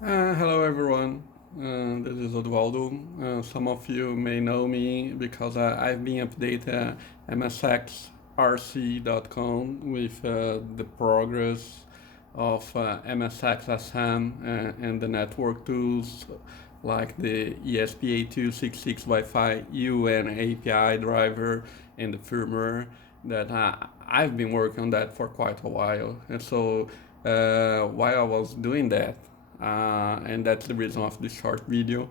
Hello everyone, this is Osvaldo. Some of you may know me because I've been updating MSXRC.com with the progress of MSX-SM and the network tools like the ESP8266 Wi-Fi UNAPI Driver and the firmware that I've been working on that for quite a while. And so while I was doing that, and that's the reason of this short video.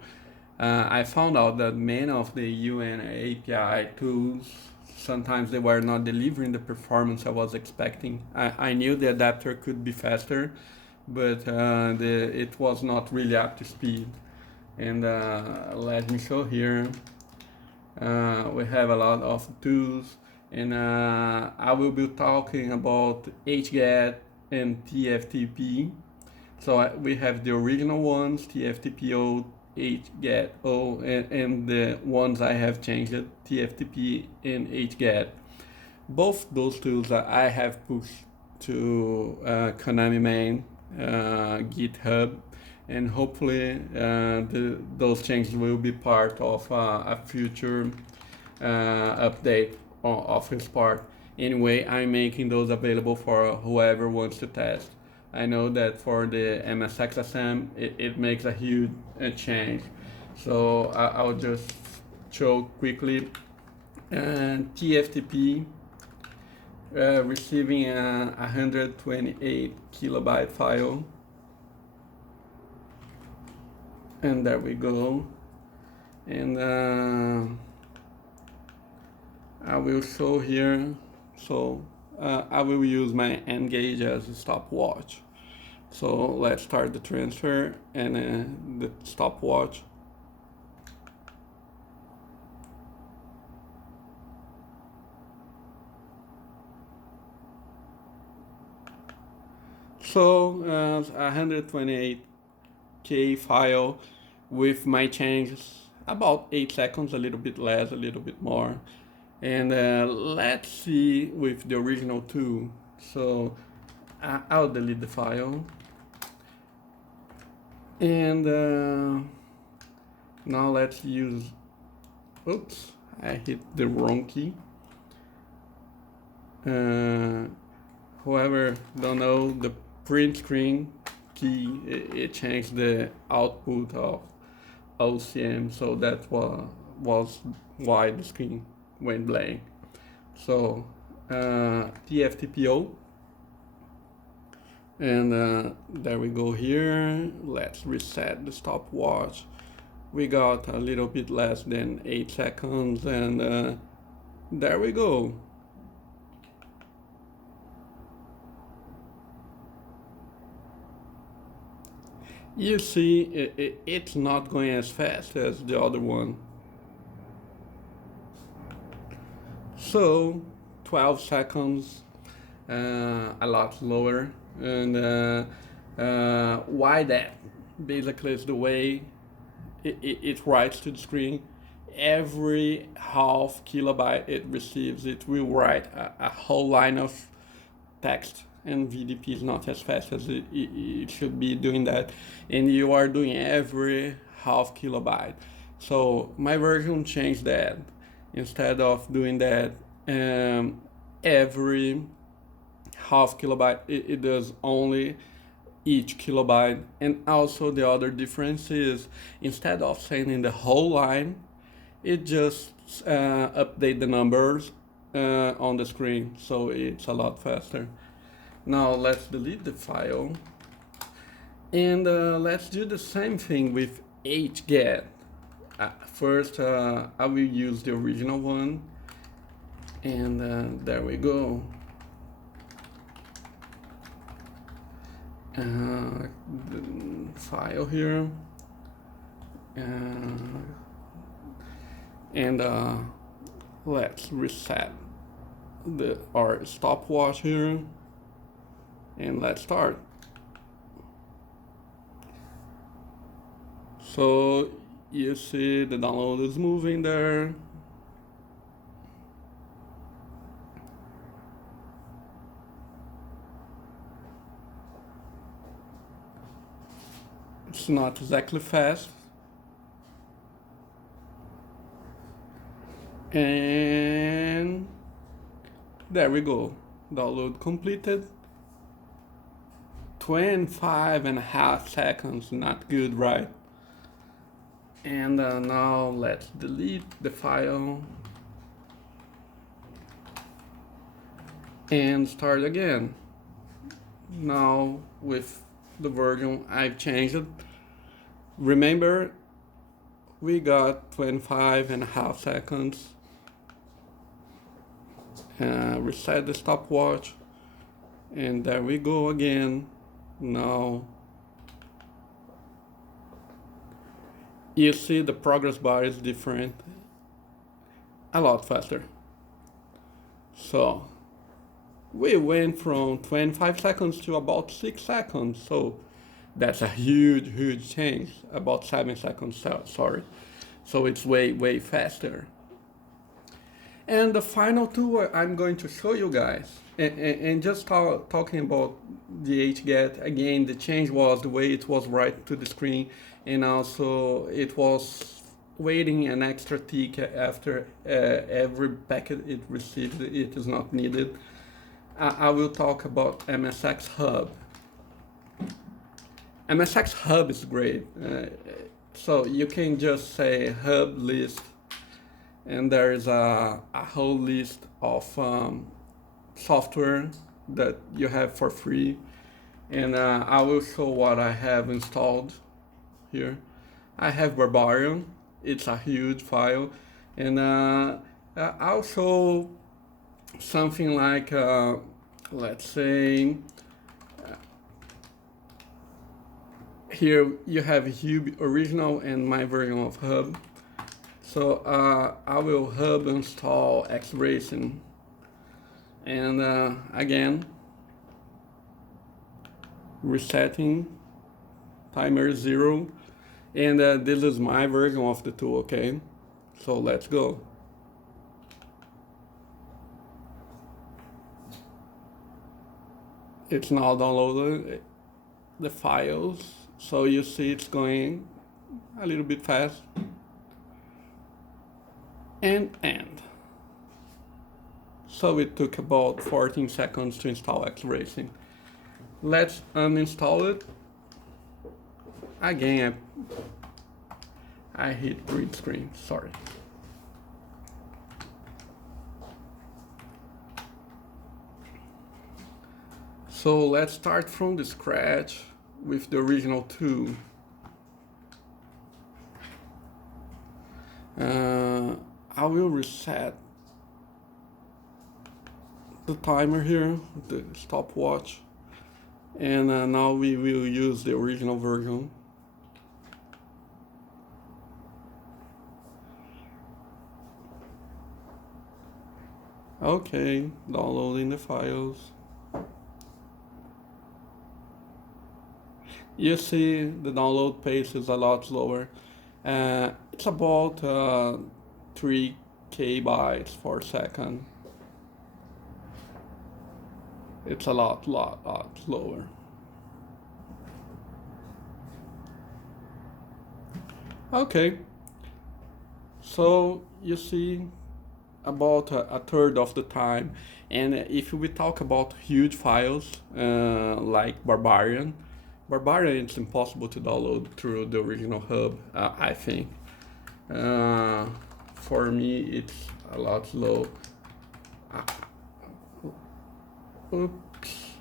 I found out that many of the UN API tools sometimes they were not delivering the performance I was expecting. I knew the adapter could be faster, but it was not really up to speed. And let me show here. We have a lot of tools, and I will be talking about HGET and TFTP. So we have the original ones, TFTPO, HGET-O, and the ones I have changed, TFTP and HGET. Both those tools I have pushed to Konamiman, GitHub, and hopefully those changes will be part of a future update of his part. Anyway, I'm making those available for whoever wants to test. I know that for the MSX-SM, it makes a huge change. So I'll just show quickly. And TFTP receiving a 128 kilobyte file. And there we go. And I will show here. So I will use my N-gauge as a stopwatch. So let's start the transfer and the stopwatch. So 128K file with my changes, about 8 seconds, a little bit less, a little bit more. And let's see with the original two. So I'll delete the file. And now let's use, oops, I hit the wrong key. Whoever don't know, the print screen key, it changed the output of OCM, so that was why the screen went blank. So TFTPO, and there we go here. Let's reset the stopwatch. We got a little bit less than 8 seconds, and there we go. You see, it's not going as fast as the other one. So 12 seconds, a lot lower. And why that? Basically, it's the way it writes to the screen. Every half kilobyte it receives, it will write a whole line of text, and VDP is not as fast as it should be doing that, and you are doing every half kilobyte. So my version changed that. Instead of doing that every half kilobyte, it does only each kilobyte. And also the other difference is, instead of sending the whole line, it just update the numbers on the screen, so it's a lot faster. Now let's delete the file, and let's do the same thing with HGET. First, I will use the original one, and there we go. The file here, and let's reset our stopwatch here, and let's start. So you see the download is moving there. it's not exactly fast. And there we go. Download completed. 25.5 seconds, not good, right? And now let's delete the file and start again. Now with the version I've changed. Remember, we got 25.5 seconds. Reset the stopwatch, and there we go again. Now you see the progress bar is different, a lot faster. So we went from 25 seconds to about 6 seconds, so that's a huge change, about 7 seconds, sorry. So it's way faster. And the final tool I'm going to show you guys, and just talking about the HGET, again, the change was the way it was right to the screen, and also it was waiting an extra tick after every packet it received. It is not needed. I will talk about MSX HUB. MSX HUB is great. So you can just say hub list, and there is a whole list of software that you have for free. And I will show what I have installed here. I have Barbarian. It's a huge file. And I'll show something like, let's say, here you have HUB original and my version of HUB. So I will HUB install X-Racing, and again, resetting, timer 0, and this is my version of the tool, okay? So let's go. It's now downloaded the files, so you see it's going a little bit fast. And end. So it took about 14 seconds to install X-Racing. Let's uninstall it. Again, I hit green screen, sorry. So let's start from the scratch with the original tool. I will reset the timer here, the stopwatch, and now we will use the original version. Okay, downloading the files. You see the download pace is a lot slower. It's about 3 KB per second. It's a lot slower. Okay, so you see about a third of the time. And if we talk about huge files like Barbarian, it's impossible to download through the original hub, I think. For me, it's a lot slow. Oops.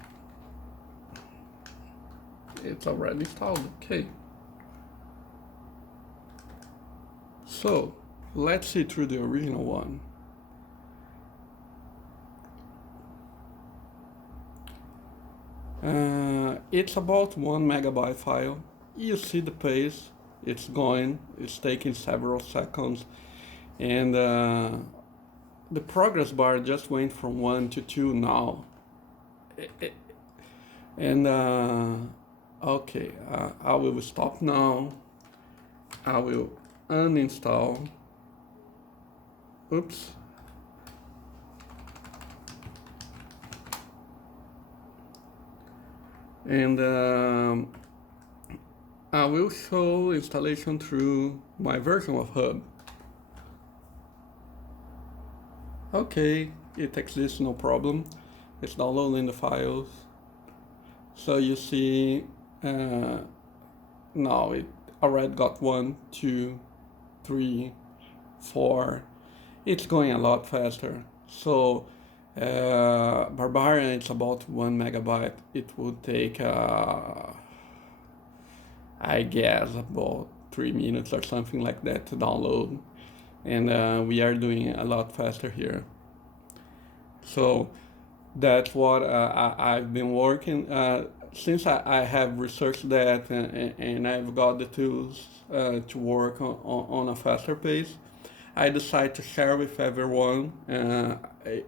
It's already installed, okay. So, let's see through the original one. It's about 1 megabyte file. You see the pace, it's going, it's taking several seconds, and the progress bar just went from 1 to 2 now. And okay, I will stop now. I will uninstall. Oops. And I will show installation through my version of HUB. Okay, it exists, no problem. It's downloading the files. So you see, now it already got 1, 2, 3, 4. It's going a lot faster. So Barbarian, it's about 1 megabyte. It would take, I guess, about 3 minutes or something like that to download. And we are doing a lot faster here. So that's what I've been working. Since I have researched that and I've got the tools to work on a faster pace, I decided to share with everyone.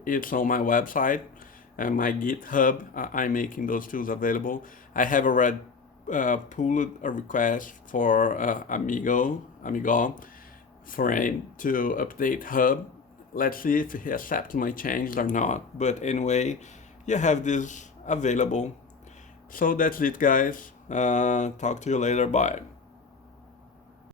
It's on my website and my GitHub. I'm making those tools available. I have already pulled a request for Amigo for him to update HUB. Let's see if he accepts my changes or not. But anyway, you have this available. So that's it, guys. Talk to you later. Bye.